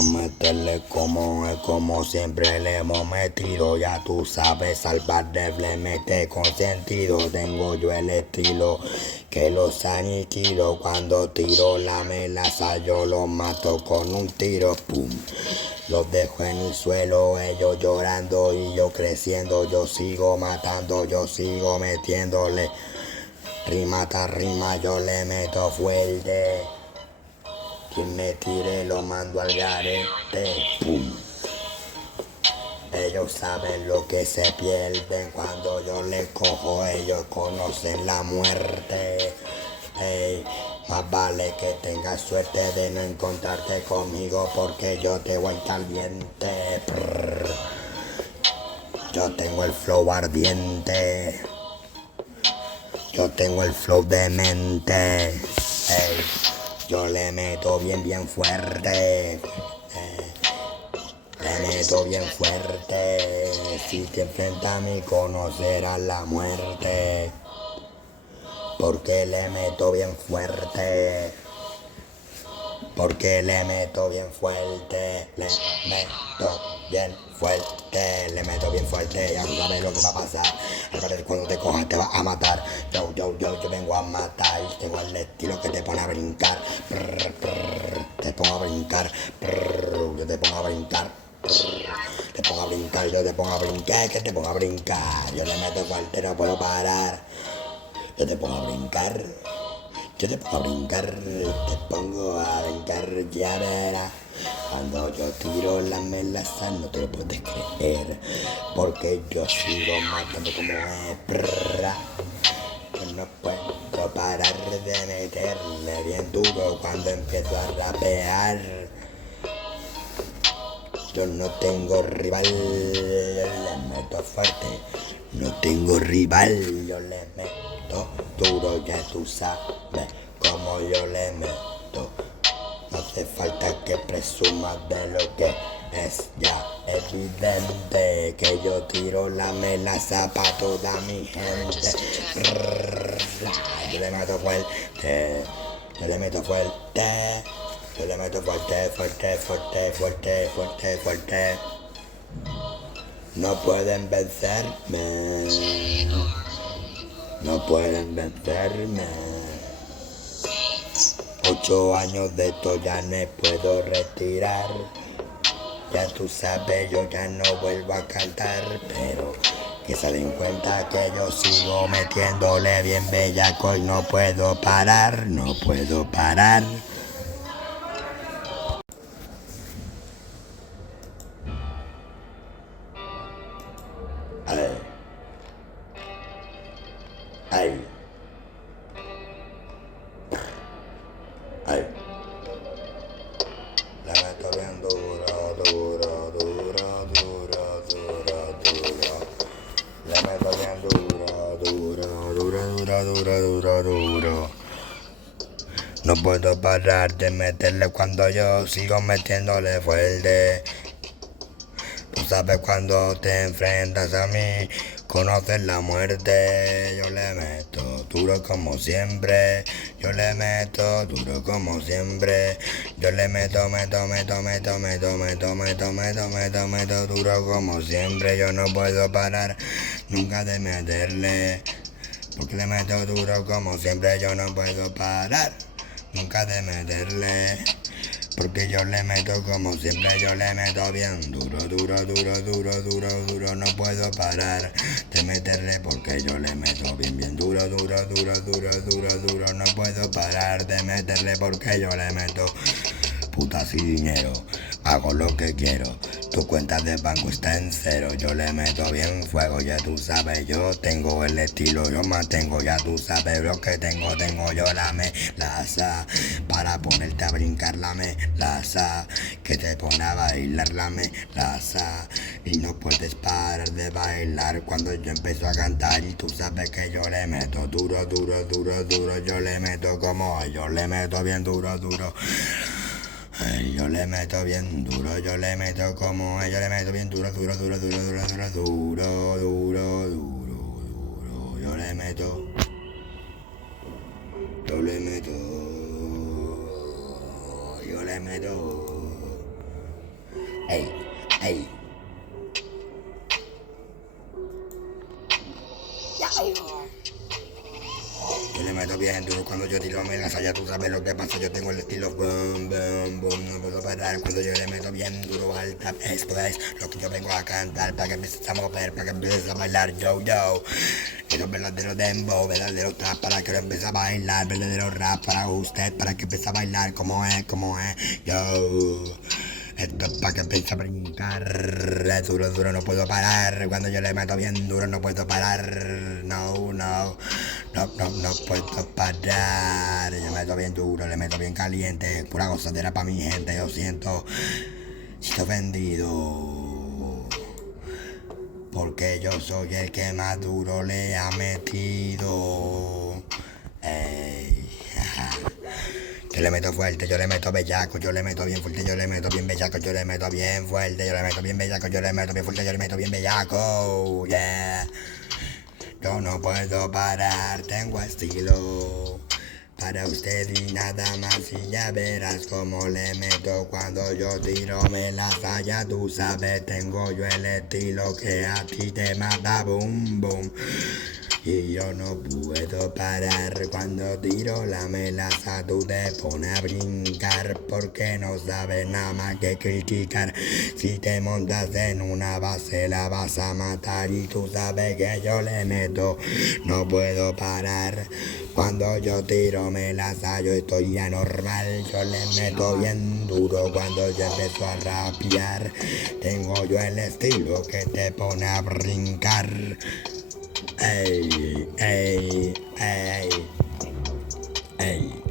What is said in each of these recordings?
a meterle como es como siempre le hemos metido. Ya tú sabes, salvar le mete con sentido. Tengo yo el estilo que los aniquilo. Cuando tiro la melaza yo los mato con un tiro. Pum. Los dejo en el suelo, ellos llorando y yo creciendo. Yo sigo matando, yo sigo metiéndole. Rima tras rima yo le meto fuerte. Quien me tire lo mando al garete. ¡Pum! Ellos saben lo que se pierden cuando yo les cojo. Ellos conocen la muerte. Hey, más vale que tengas suerte de no encontrarte conmigo porque yo te voy caliente. Prrr. Yo tengo el flow ardiente. Yo tengo el flow demente. Hey, yo le meto bien fuerte. Le meto bien fuerte. Si te enfrentas a mí conocerás la muerte. Porque le meto bien fuerte. Porque le meto bien fuerte. Le meto bien fuerte. Le meto bien fuerte. Ya tú sabes lo que va a pasar. Al parecer cuando te cojas te vas a matar. Yo vengo a matar. Tengo el estilo que te pone a brincar. Prr, prr, te pongo a brincar. Prr, yo te pongo a brincar. Te pongo a brincar, yo te pongo a brincar, que te pongo a brincar. Yo le meto fuerte, no puedo parar. Yo te pongo a brincar. Yo te pongo a brincar, te pongo a brincar, ya verás. Cuando yo tiro la melaza no te lo puedes creer. Porque yo sigo matando como es. Prrra. Yo no puedo parar de meterle bien duro cuando empiezo a rapear. Yo no tengo rival, le meto fuerte. No tengo rival, yo le meto duro, ya tú sabes cómo yo le meto. No hace falta que presumas de lo que es ya evidente. Que yo tiro la melaza pa' toda mi gente. Yo le meto fuerte, yo le meto fuerte. Yo le meto fuerte. No pueden vencerme. No pueden vencerme. 8 años de esto ya me puedo retirar. Ya tú sabes, yo ya no vuelvo a cantar. Pero que se den cuenta que yo sigo metiéndole bien bellaco y no puedo parar. No puedo parar. Ay, ay, ay. Le meto bien duro. Le meto bien duro. No puedo parar de meterle cuando yo sigo metiéndole fuerte. Tú sabes cuando te enfrentas a mí, conoces la muerte. Yo le meto duro como siempre. Yo le meto duro como siempre. Yo le meto duro como siempre. Yo no puedo parar nunca de meterle. Porque le meto duro como siempre. Yo no puedo parar nunca de meterle. Porque yo le meto como siempre, yo le meto bien duro. No puedo parar de meterle porque yo le meto bien duro. No puedo parar de meterle porque yo le meto putas y dinero. Hago lo que quiero. Tu cuenta de banco está en cero. Yo le meto bien fuego, ya tú sabes. Yo tengo el estilo, yo mantengo, ya tú sabes lo que tengo. Tengo yo la melaza para ponerte a brincar la melaza. Que te pone a bailar la melaza. Y no puedes parar de bailar cuando yo empiezo a cantar. Y tú sabes que yo le meto duro. Yo le meto como yo le meto bien duro. Ay, yo le meto bien duro, yo le meto como yo le meto bien duro. Yo le meto, yo le meto. ey, ey. Yo le meto bien duro cuando yo tiro me lanza, ya tú sabes lo que pasa, yo tengo el estilo boom, boom, boom, no puedo parar cuando yo le meto bien duro al tap, esto es lo que yo vengo a cantar, para que empieces a mover, para que empieces a bailar, yo, yo. Esto es verdadero dembow, verdadero trap, para que lo empiece a bailar, verdadero rap para usted, para que empiece a bailar, como es, yo. Esto es para que empiece a brincar, es duro, duro, no puedo parar, cuando yo le meto bien duro no puedo parar, no, no. No, no, no puedo parar. Yo meto bien duro, le meto bien caliente. Pura gozadera pa' mi gente. Yo siento ofendido. Porque yo soy el que más duro le ha metido. Ey, yo le meto fuerte, yo le meto bellaco, yo le meto bien fuerte, yo le meto bien bellaco, yo le meto bien fuerte, yo le meto bien bellaco, yo le meto bien fuerte, yo le meto bien bellaco. Yeah. Yo no puedo parar, tengo estilo para usted y nada más y ya verás cómo le meto cuando yo tiro me la falla, tú sabes, tengo yo el estilo que a ti te mata, boom, boom. Y yo no puedo parar cuando tiro la melaza, tú te pones a brincar porque no sabes nada más que criticar. Si te montas en una base la vas a matar y tú sabes que yo le meto, no puedo parar. Cuando yo tiro melaza yo estoy anormal, yo le meto bien duro cuando yo empiezo a rapear. Tengo yo el estilo que te pone a brincar. Ey, ey, ey, ey.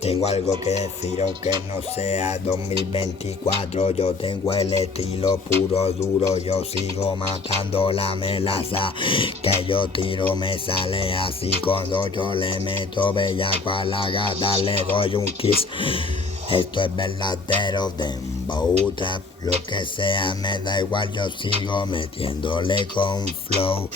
Tengo algo que decir aunque no sea 2024. Yo tengo el estilo puro duro. Yo sigo matando la melaza que yo tiro me sale así. Cuando yo le meto bellaco a la gata le doy un kiss. Esto es verdadero dembow trap, lo que sea me da igual, yo sigo metiéndole con flow.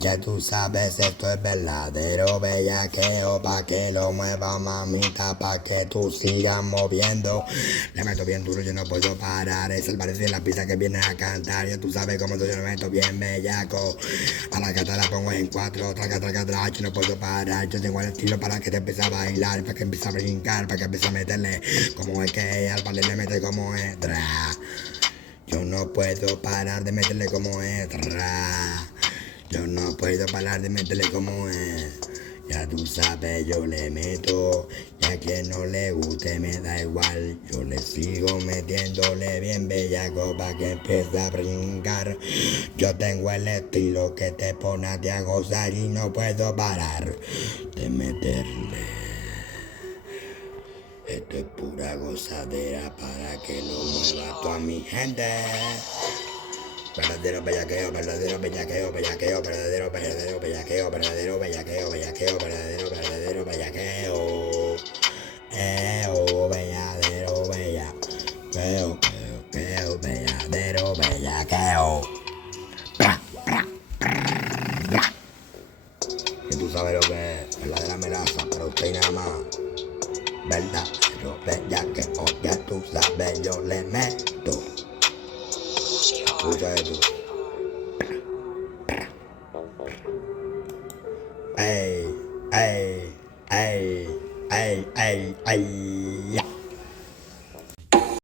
Ya tú sabes, esto es verdadero bellaqueo, pa' que lo mueva mamita, pa' que tú sigas moviendo. Le meto bien duro, yo no puedo parar, es el parecido en la pista que viene a cantar. Ya tú sabes cómo yo le meto bien bellaco, a la gata la pongo en 4, traca, traca, traca, yo no puedo parar. Yo tengo el estilo para que te empiece a bailar, para que empiece a brincar, para que empiece a meterle. Como es que al balde le mete como es, tra. Yo no puedo parar de meterle como es, tra. Yo no puedo parar de meterle como es. Ya tú sabes, yo le meto. Y a quien no le guste me da igual. Yo le sigo metiéndole bien bellaco pa' que empiece a brincar. Yo tengo el estilo que te pone a gozar y no puedo parar de meterle. Esto es pura gozadera para que lo mueva toda mi gente. Verdadero bellaqueo, verdadero bellaqueo, bellaqueo, verdadero, verdadero bellaqueo, verdadero bellaqueo, bellaqueo, verdadero, verdadero bellaqueo. Belladero, bellaqueo, belladero, bellaqueo. Que tú sabes lo que es verdadera melaza, pero usted nada más. Verdadero bellaqueo, ya tú sabes, yo le meto. Escucha esto. Ey, ey, ey, ey, ey, ey, ya.